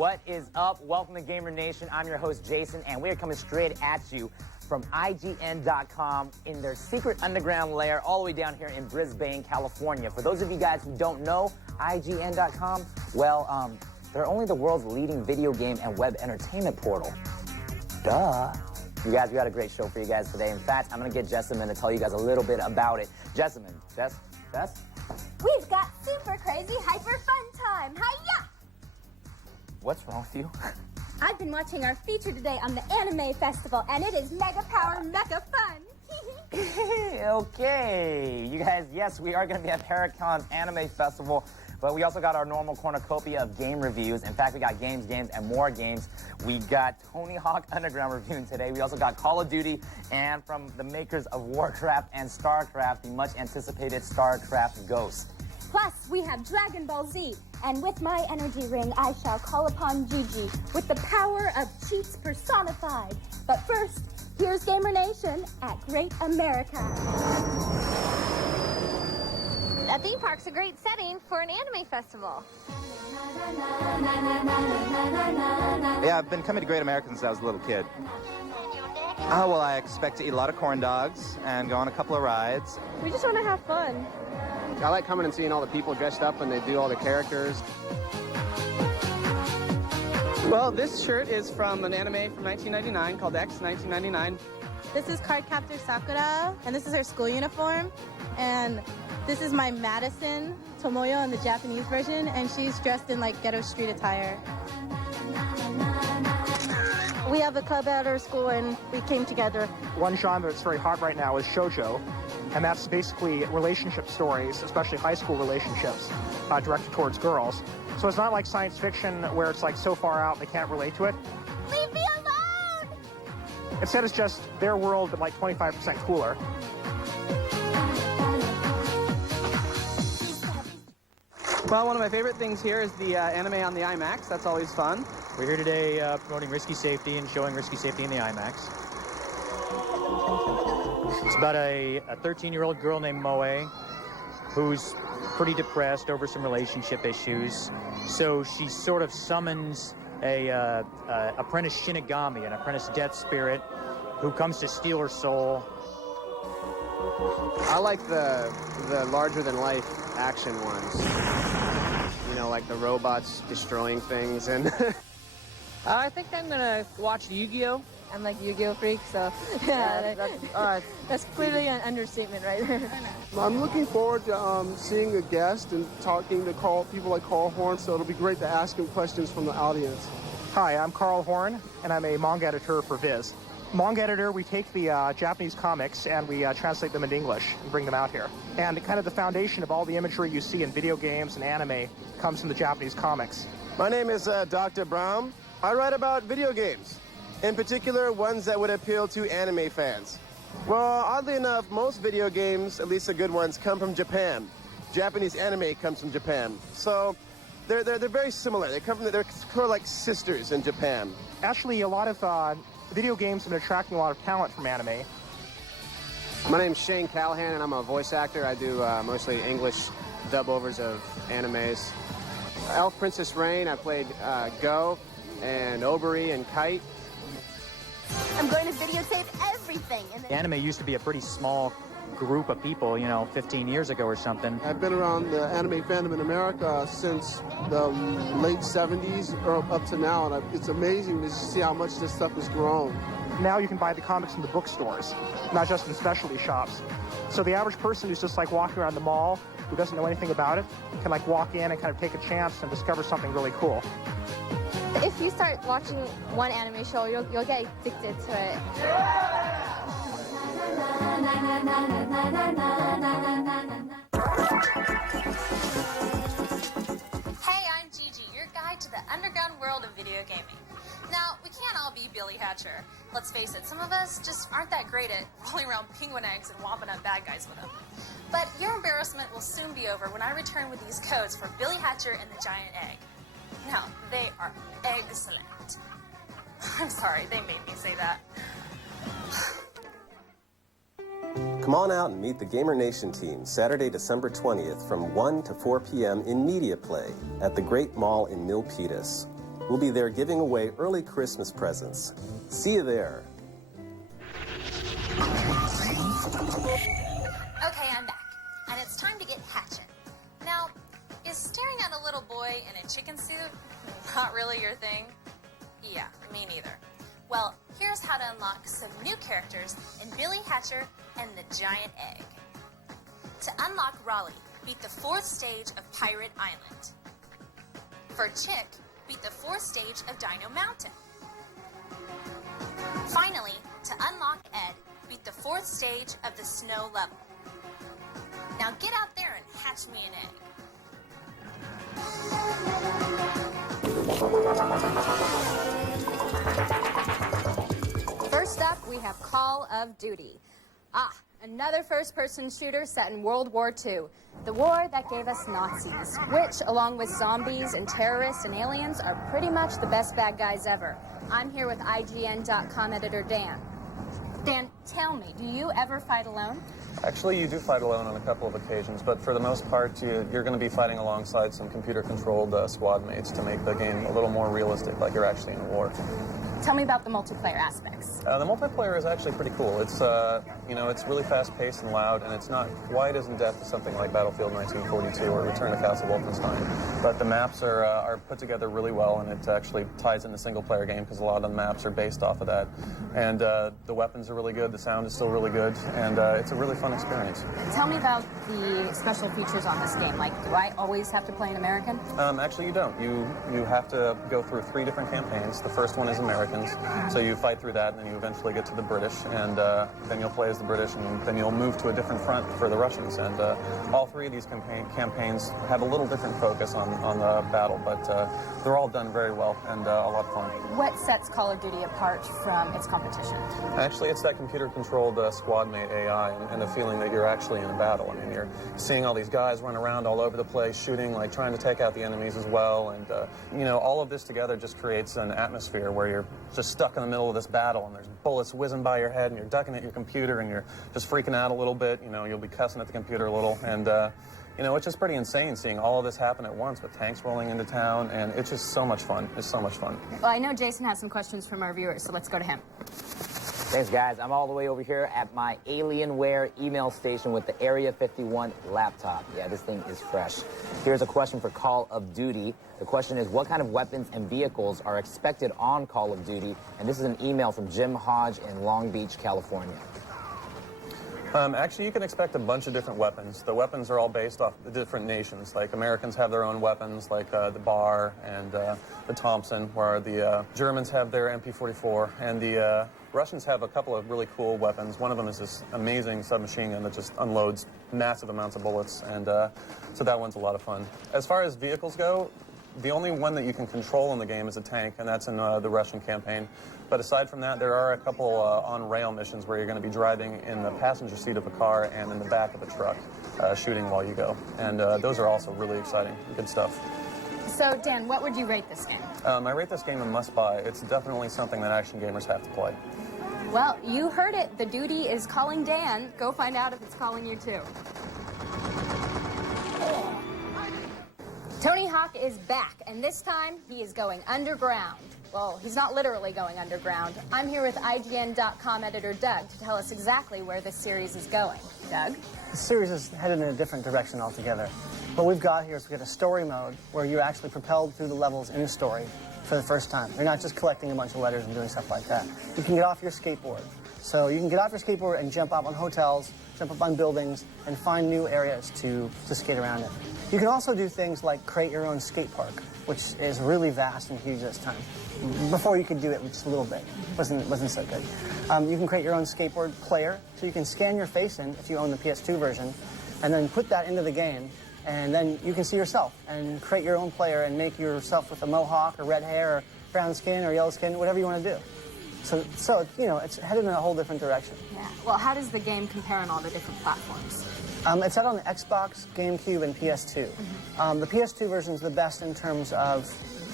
What is up? Welcome to Gamer Nation. I'm your host, Jason, and we are coming straight at you from IGN.com in their secret underground lair all the way down here in Brisbane, California. For those of you guys who don't know IGN.com, well, they're only the world's leading video game and web entertainment portal. Duh. You guys, we got a great show for you guys today. In fact, I'm going to get Jessamyn to tell you guys a little bit about it. Jessamyn, Jess? We've got super crazy, hyper fun time. Hiya! What's wrong with you? I've been watching our feature today on the Anime Festival, and it is mega power, mega fun. Okay, you guys, yes, we are going to be at Paracon Anime Festival, but we also got our normal cornucopia of game reviews. In fact, we got games, and more games. We got Tony Hawk Underground reviewing today. We also got Call of Duty, and from the makers of Warcraft and Starcraft, the much anticipated Starcraft Ghost. Plus, we have Dragon Ball Z, and with my energy ring, I shall call upon Gigi with the power of cheats personified. But first, here's Gamer Nation at Great America. A theme park's a great setting for an anime festival. Yeah, I've been coming to Great America since I was a little kid. Oh, well, I expect to eat a lot of corn dogs and go on a couple of rides. We just want to have fun. I like coming and seeing all the people dressed up when they do all the characters. Well, this shirt is from an anime from 1999 called X 1999. This is Cardcaptor Sakura, and this is her school uniform. And this is my Madison Tomoyo in the Japanese version, and she's dressed in like ghetto street attire. We have a club at our school, and we came together. One genre that's very hot right now is shoujo, and that's basically relationship stories, especially high school relationships, directed towards girls. So it's not like science fiction where it's like so far out they can't relate to it. Leave me alone! Instead, it's just their world, but like 25% cooler. Well, one of my favorite things here is the anime on the IMAX. That's always fun. We're here today promoting risky safety and showing risky safety in the IMAX. It's about a 13-year-old girl named Moe who's pretty depressed over some relationship issues. So she sort of summons a apprentice Shinigami, an apprentice death spirit, who comes to steal her soul. I like the larger-than-life action ones. You know, like the robots destroying things and... I think I'm going to watch Yu-Gi-Oh! I'm like a Yu-Gi-Oh freak, so yeah, that's clearly an understatement right there. I'm looking forward to seeing a guest and talking to people like Carl Horn, so it'll be great to ask him questions from the audience. Hi, I'm Carl Horn, and I'm a manga editor for Viz. Manga editor, we take the Japanese comics and we translate them into English and bring them out here. And kind of the foundation of all the imagery you see in video games and anime comes from the Japanese comics. My name is Dr. Brown. I write about video games, in particular ones that would appeal to anime fans. Well, oddly enough, most video games, at least the good ones, come from Japan. Japanese anime comes from Japan. So they're very similar. They're sort of like sisters in Japan. Actually, a lot of video games have been attracting a lot of talent from anime. My name's Shane Callahan, and I'm a voice actor. I do mostly English dub-overs of animes. Elf Princess Rain, I played Go, and Oberi and Kite. I'm going to videotape everything. Anime used to be a pretty small group of people, 15 years ago or something. I've been around the anime fandom in America since the late 70s or up to now, and it's amazing to see how much this stuff has grown. Now you can buy the comics in the bookstores, not just in specialty shops. So the average person who's just like walking around the mall, who doesn't know anything about it, can like walk in and kind of take a chance and discover something really cool. If you start watching one anime show, you'll get addicted to it. Hey, I'm Gigi, your guide to the underground world of video gaming. Now, we can't all be Billy Hatcher. Let's face it, some of us just aren't that great at rolling around penguin eggs and whopping up bad guys with them. But your embarrassment will soon be over when I return with these codes for Billy Hatcher and the Giant Egg. Now, they are excellent. I'm sorry, they made me say that. Come on out and meet the Gamer Nation team Saturday, December 20th from 1 to 4 p.m. in Media Play at the Great Mall in Milpitas. We'll be there giving away early Christmas presents. See you there. Okay, I'm back. And it's time to get hatching. Now, is staring at a little boy in a chicken suit not really your thing? Yeah, me neither. Well, here's how to unlock some new characters in Billy Hatcher and the Giant Egg. To unlock Raleigh, beat the 4th stage of Pirate Island. For Chick, beat the 4th stage of Dino Mountain. Finally, to unlock Ed, beat the 4th stage of the Snow level. Now get out there and hatch me an egg. First up, we have Call of Duty. Another first-person shooter set in World War II, the war that gave us Nazis, which, along with zombies and terrorists and aliens, are pretty much the best bad guys ever. I'm here with IGN.com editor Dan. Dan, tell me, do you ever fight alone? Actually, you do fight alone on a couple of occasions, but for the most part, you're going to be fighting alongside some computer-controlled squad mates to make the game a little more realistic, like you're actually in a war. Tell me about the multiplayer aspects. The multiplayer is actually pretty cool. It's, it's really fast-paced and loud, and it's not quite as in-depth as something like Battlefield 1942 or Return to Castle Wolfenstein. But the maps are put together really well, and it actually ties in the single-player game because a lot of the maps are based off of that. And the weapons are really good, the sound is still really good, and it's a really fun experience. Tell me about the special features on this game. Like, do I always have to play an American? Actually, you don't. You have to go through 3 different campaigns. The first one is American. So you fight through that, and then you eventually get to the British, and then you'll play as the British, and then you'll move to a different front for the Russians. And all 3 of these campaigns have a little different focus on the battle, but they're all done very well and a lot of fun. What sets Call of Duty apart from its competition? Actually, it's that computer-controlled squad-mate AI and the feeling that you're actually in a battle. I mean, you're seeing all these guys run around all over the place, shooting, like trying to take out the enemies as well, and all of this together just creates an atmosphere where you're just stuck in the middle of this battle, and there's bullets whizzing by your head, and you're ducking at your computer, and you're just freaking out a little bit. You'll be cussing at the computer a little, and it's just pretty insane seeing all of this happen at once with tanks rolling into town, and it's just so much fun. It's so much fun. Well, I know Jason has some questions from our viewers, so let's go to him. Thanks, guys. I'm all the way over here at my Alienware email station with the Area 51 laptop. Yeah, this thing is fresh. Here's a question for Call of Duty. The question is, what kind of weapons and vehicles are expected on Call of Duty? And this is an email from Jim Hodge in Long Beach, California. Actually, you can expect a bunch of different weapons. The weapons are all based off the different nations. Like, Americans have their own weapons, like the Bar and the Thompson, where the Germans have their MP44, and the Russians have a couple of really cool weapons. One of them is this amazing submachine gun that just unloads massive amounts of bullets, and so that one's a lot of fun. As far as vehicles go, the only one that you can control in the game is a tank, and that's in the Russian campaign. But aside from that, there are a couple on-rail missions where you're going to be driving in the passenger seat of a car and in the back of a truck, shooting while you go. And those are also really exciting. Good stuff. So, Dan, what would you rate this game? I rate this game a must-buy. It's definitely something that action gamers have to play. Well, you heard it. The duty is calling Dan. Go find out if it's calling you, too. Tony Hawk is back, and this time he is going underground. Well, he's not literally going underground. I'm here with IGN.com editor Doug to tell us exactly where this series is going. Doug? The series is headed in a different direction altogether. What we've got here is we've got a story mode where you're actually propelled through the levels in the story for the first time. You're not just collecting a bunch of letters and doing stuff like that. You can get off your skateboard. So you can get off your skateboard and jump up on hotels, jump up on buildings, and find new areas to skate around in. You can also do things like create your own skate park, which is really vast and huge this time. Before you could do it with just a little bit. Wasn't so good. You can create your own skateboard player, so you can scan your face in if you own the PS2 version, and then put that into the game, and then you can see yourself and create your own player and make yourself with a mohawk or red hair or brown skin or yellow skin, whatever you want to do. So it's headed in a whole different direction. Yeah. Well, how does the game compare on all the different platforms? It's out on the Xbox, GameCube, and PS2. The PS2 version is the best in terms of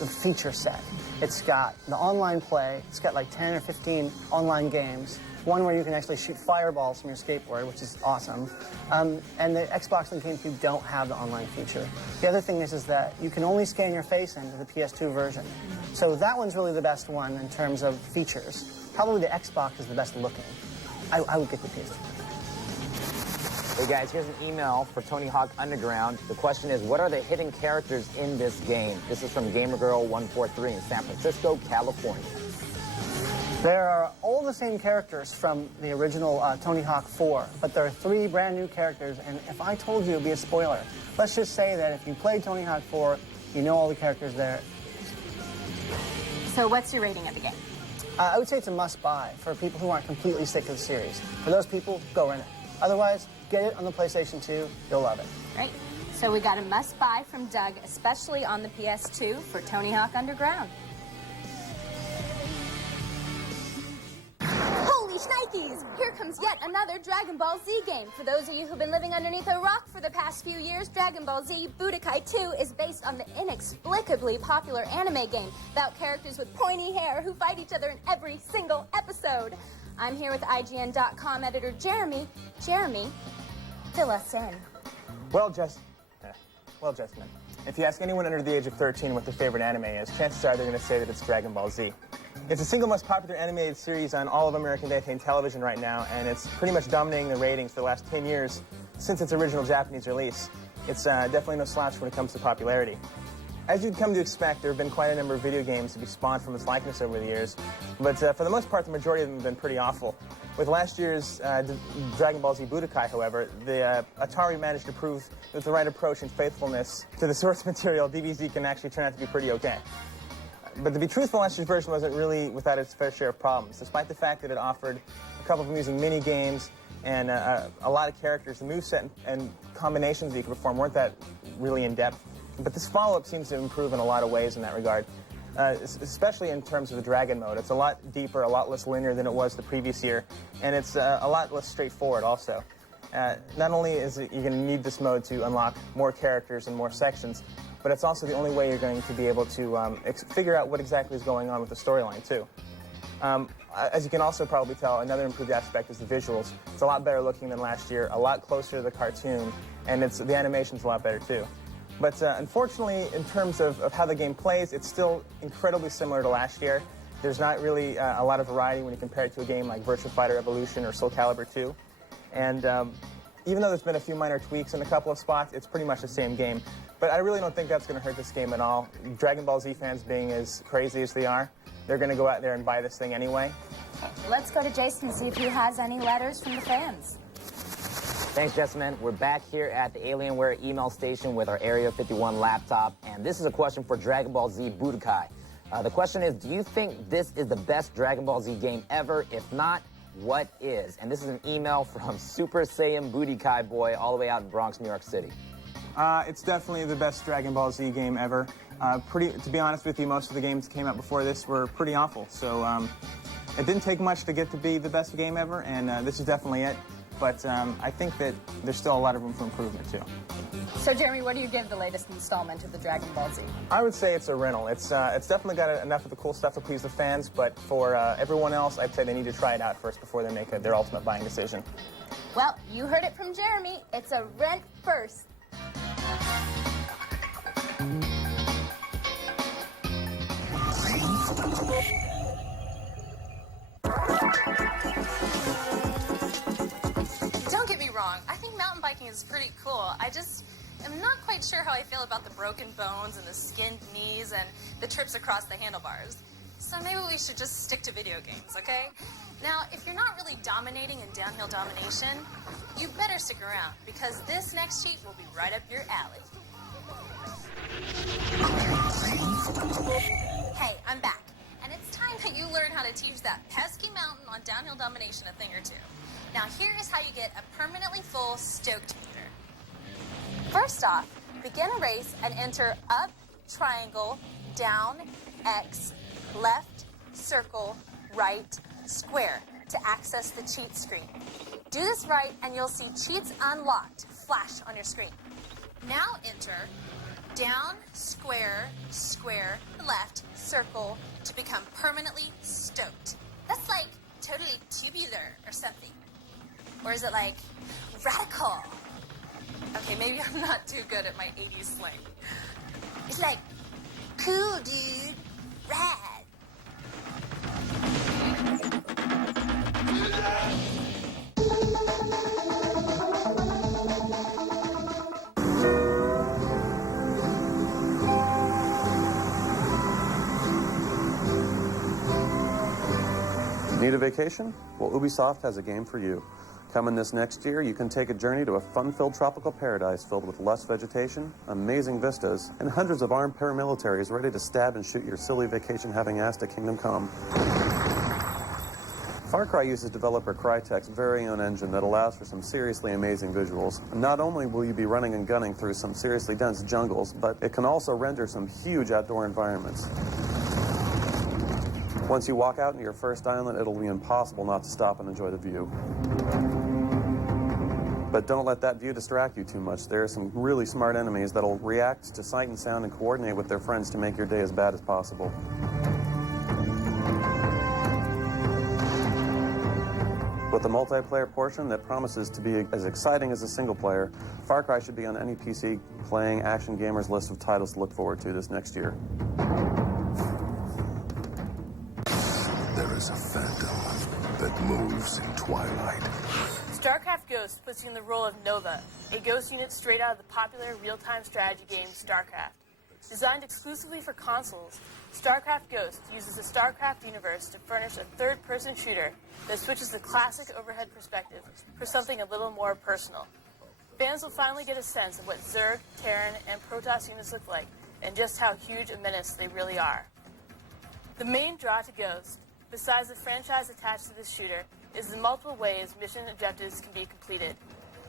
the feature set. It's got the online play. It's got like 10 or 15 online games. One where you can actually shoot fireballs from your skateboard, which is awesome. And the Xbox and GameCube don't have the online feature. The other thing is that you can only scan your face into the PS2 version. So that one's really the best one in terms of features. Probably the Xbox is the best looking. I would get the PS2. Hey guys, here's an email for Tony Hawk Underground. The question is, what are the hidden characters in this game? This is from GamerGirl143 in San Francisco, California. There are all the same characters from the original Tony Hawk 4, but there are 3 brand new characters, and if I told you, it would be a spoiler. Let's just say that if you played Tony Hawk 4, you know all the characters there. So what's your rating of the game? I would say it's a must-buy for people who aren't completely sick of the series. For those people, go rent it. Otherwise, get it on the PlayStation 2. You'll love it. Great. So we got a must-buy from Doug, especially on the PS2 for Tony Hawk Underground. Holy shnikes! Here comes yet another Dragon Ball Z game. For those of you who've been living underneath a rock for the past few years, Dragon Ball Z Budokai 2 is based on the inexplicably popular anime game about characters with pointy hair who fight each other in every single episode. I'm here with IGN.com editor Jeremy. Jeremy, fill us in. Well, Jessamyn, if you ask anyone under the age of 13 what their favorite anime is, chances are they're going to say that it's Dragon Ball Z. It's the single most popular animated series on all of American daytime television right now, and it's pretty much dominating the ratings for the last 10 years since its original Japanese release. It's definitely no slouch when it comes to popularity. As you'd come to expect, there have been quite a number of video games to be spawned from its likeness over the years, but for the most part, the majority of them have been pretty awful. With last year's Dragon Ball Z Budokai, however, the Atari managed to prove that with the right approach and faithfulness to the source material, DBZ can actually turn out to be pretty okay. But to be truthful, last year's version wasn't really without its fair share of problems. Despite the fact that it offered a couple of amusing mini-games and a lot of characters, the moveset and combinations that you could perform weren't that really in-depth. But this follow-up seems to improve in a lot of ways in that regard, especially in terms of the Dragon mode. It's a lot deeper, a lot less linear than it was the previous year, and it's a lot less straightforward also. Not only is it, you're going to need this mode to unlock more characters and more sections, but it's also the only way you're going to be able to figure out what exactly is going on with the storyline, too. As you can also probably tell, another improved aspect is the visuals. It's a lot better looking than last year, a lot closer to the cartoon, and the animation's a lot better, too. But unfortunately, in terms of how the game plays, it's still incredibly similar to last year. There's not really a lot of variety when you compare it to a game like Virtua Fighter Evolution or Soul Calibur 2. And even though there's been a few minor tweaks in a couple of spots, it's pretty much the same game. But I really don't think that's going to hurt this game at all. Dragon Ball Z fans being as crazy as they are, they're going to go out there and buy this thing anyway. Let's go to Jaeson and see if he has any letters from the fans. Thanks, Jessamyn. We're back here at the Alienware email station with our Area 51 laptop, and this is a question for Dragon Ball Z Budokai. The question is, do you think this is the best Dragon Ball Z game ever? If not, what is? And this is an email from Super Saiyan Budokai Boy all the way out in Bronx, New York City. It's definitely the best Dragon Ball Z game ever. To be honest with you, most of the games that came out before this were pretty awful, so it didn't take much to get to be the best game ever, and this is definitely it. But I think that there's still a lot of room for improvement, too. So, Jeremy, what do you give the latest installment of the Dragon Ball Z? I would say it's a rental. It's definitely got enough of the cool stuff to please the fans, but for everyone else, I'd say they need to try it out first before they make their ultimate buying decision. Well, you heard it from Jeremy. It's a rent first. Don't get me wrong, I think mountain biking is pretty cool. I just am not quite sure how I feel about the broken bones and the skinned knees and the trips across the handlebars. So maybe we should just stick to video games, okay? Now, if you're not really dominating in downhill domination, you better stick around, because this next cheat will be right up your alley. Hey, I'm back. And it's time that you learn how to teach that pesky mountain on downhill domination a thing or two. Now, here is how you get a permanently full stoked meter. First off, begin a race and enter up, triangle, down, X, left, circle, right, square to access the cheat screen. Do this right and you'll see cheats unlocked flash on your screen. Now enter down, square, square, left, circle to become permanently stoked. That's like totally tubular or something? Or is it like radical? Okay, maybe I'm not too good at my 80s slang. It's like cool, dude. Rad. Need a vacation? Well, Ubisoft has a game for you. Coming this next year, you can take a journey to a fun-filled tropical paradise filled with lush vegetation, amazing vistas, and hundreds of armed paramilitaries ready to stab and shoot your silly vacation-having ass to Kingdom Come. Far Cry uses developer Crytek's very own engine that allows for some seriously amazing visuals. Not only will you be running and gunning through some seriously dense jungles, but it can also render some huge outdoor environments. Once you walk out into your first island, it'll be impossible not to stop and enjoy the view. But don't let that view distract you too much. There are some really smart enemies that'll react to sight and sound and coordinate with their friends to make your day as bad as possible. With a multiplayer portion that promises to be as exciting as a single player, Far Cry should be on any PC playing action gamers list of titles to look forward to this next year. There is a phantom that moves in twilight. Starcraft Ghost puts you in the role of Nova, a ghost unit straight out of the popular real-time strategy game Starcraft. Designed exclusively for consoles, Starcraft Ghost uses the Starcraft universe to furnish a third-person shooter that switches the classic overhead perspective for something a little more personal. Fans will finally get a sense of what Zerg, Terran, and Protoss units look like, and just how huge a menace they really are. The main draw to Ghost, besides the franchise attached to this shooter, is the multiple ways mission objectives can be completed.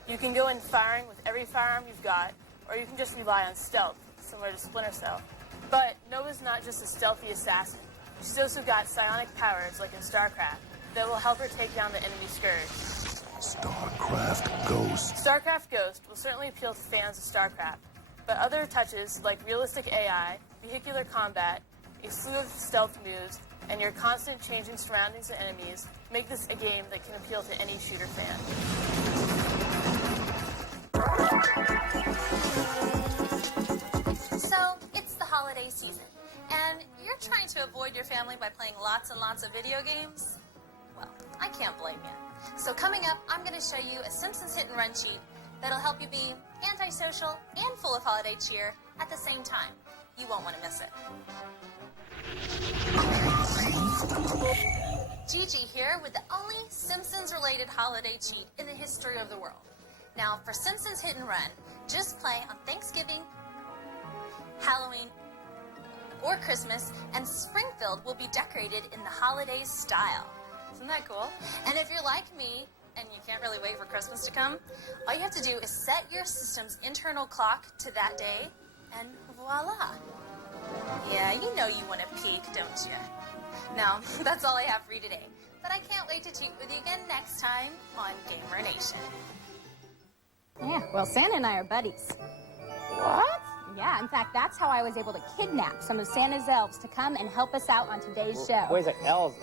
You can go in firing with every firearm you've got, or you can just rely on stealth, similar to Splinter Cell. But Nova's not just a stealthy assassin. She's also got psionic powers, like in StarCraft, that will help her take down the enemy scourge. Starcraft Ghost. StarCraft Ghost will certainly appeal to fans of StarCraft, but other touches like realistic AI, vehicular combat, a slew of stealth moves, and your constant changing surroundings and enemies make this a game that can appeal to any shooter fan. So, it's the holiday season, and you're trying to avoid your family by playing lots and lots of video games? Well, I can't blame you. So coming up, I'm going to show you a Simpsons hit and run cheat that'll help you be antisocial and full of holiday cheer at the same time. You won't want to miss it. Gigi here with the only Simpsons-related holiday cheat in the history of the world. Now, for Simpsons Hit and Run, just play on Thanksgiving, Halloween, or Christmas, and Springfield will be decorated in the holidays style. Isn't that cool? And if you're like me, and you can't really wait for Christmas to come, all you have to do is set your system's internal clock to that day, and voila. Yeah, you know you want to peek, don't you? Now, that's all I have for you today. But I can't wait to cheat with you again next time on Gamer Nation. Yeah, well, Santa and I are buddies. What? Yeah, in fact, that's how I was able to kidnap some of Santa's elves to come and help us out on today's show. Wait a second, elves.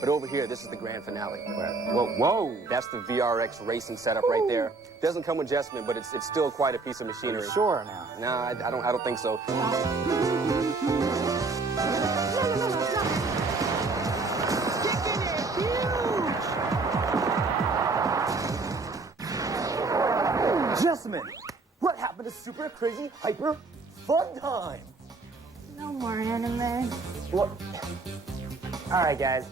But over here, this is the grand finale. Whoa! That's the VRX racing setup right there. Doesn't come with Jessamyn, but it's still quite a piece of machinery. Are you sure now? No, I don't think so. Jessamyn, what happened to Super Crazy Hyper Fun Time? No more anime. What? All right, guys.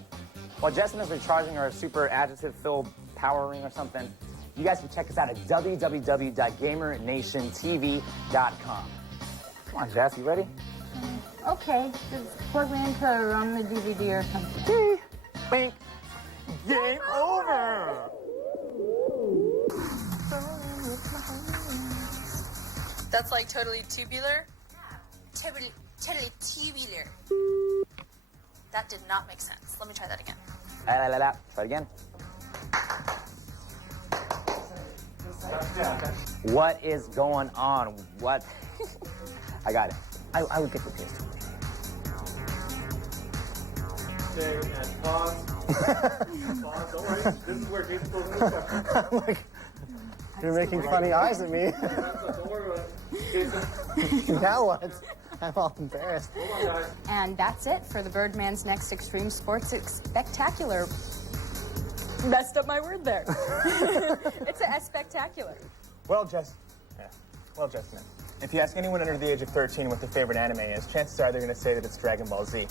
While Jessamyn's recharging her super adjective-filled power ring or something, you guys can check us out at www.gamernationtv.com. Come on, Jess, you ready? Okay, just plug me into run the DVD or something. Bink. Game over. That's like totally tubular? Yeah. Totally tubular. That did not make sense. Let me try that again. Try it again. What is going on? What? I got it. I would get the pistol. Okay, and pause. Don't worry, this is where Jason pulls in the Like, you're making funny eyes at me. Don't worry about it. Jason. Now what? I'm all embarrassed. Hold on, guys. And that's it for the Birdman's next Extreme Sports Spectacular. Messed up my word there. It's a spectacular. Well, Jessamyn, if you ask anyone under the age of 13 what their favorite anime is, chances are they're going to say that it's Dragon Ball Z.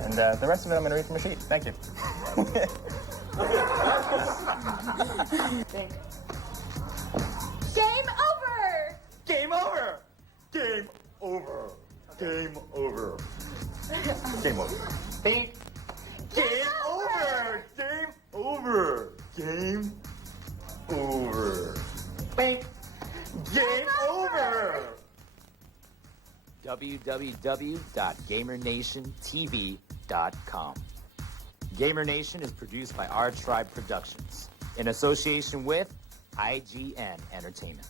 And the rest of it I'm going to read from a sheet. Thank you. Game over! Game over! Game over! Game over! Game over. Think. Game over! Game over! Game over! Think. Game over! www.GamerNationTV.com. Gamer Nation is produced by Our Tribe Productions in association with IGN Entertainment.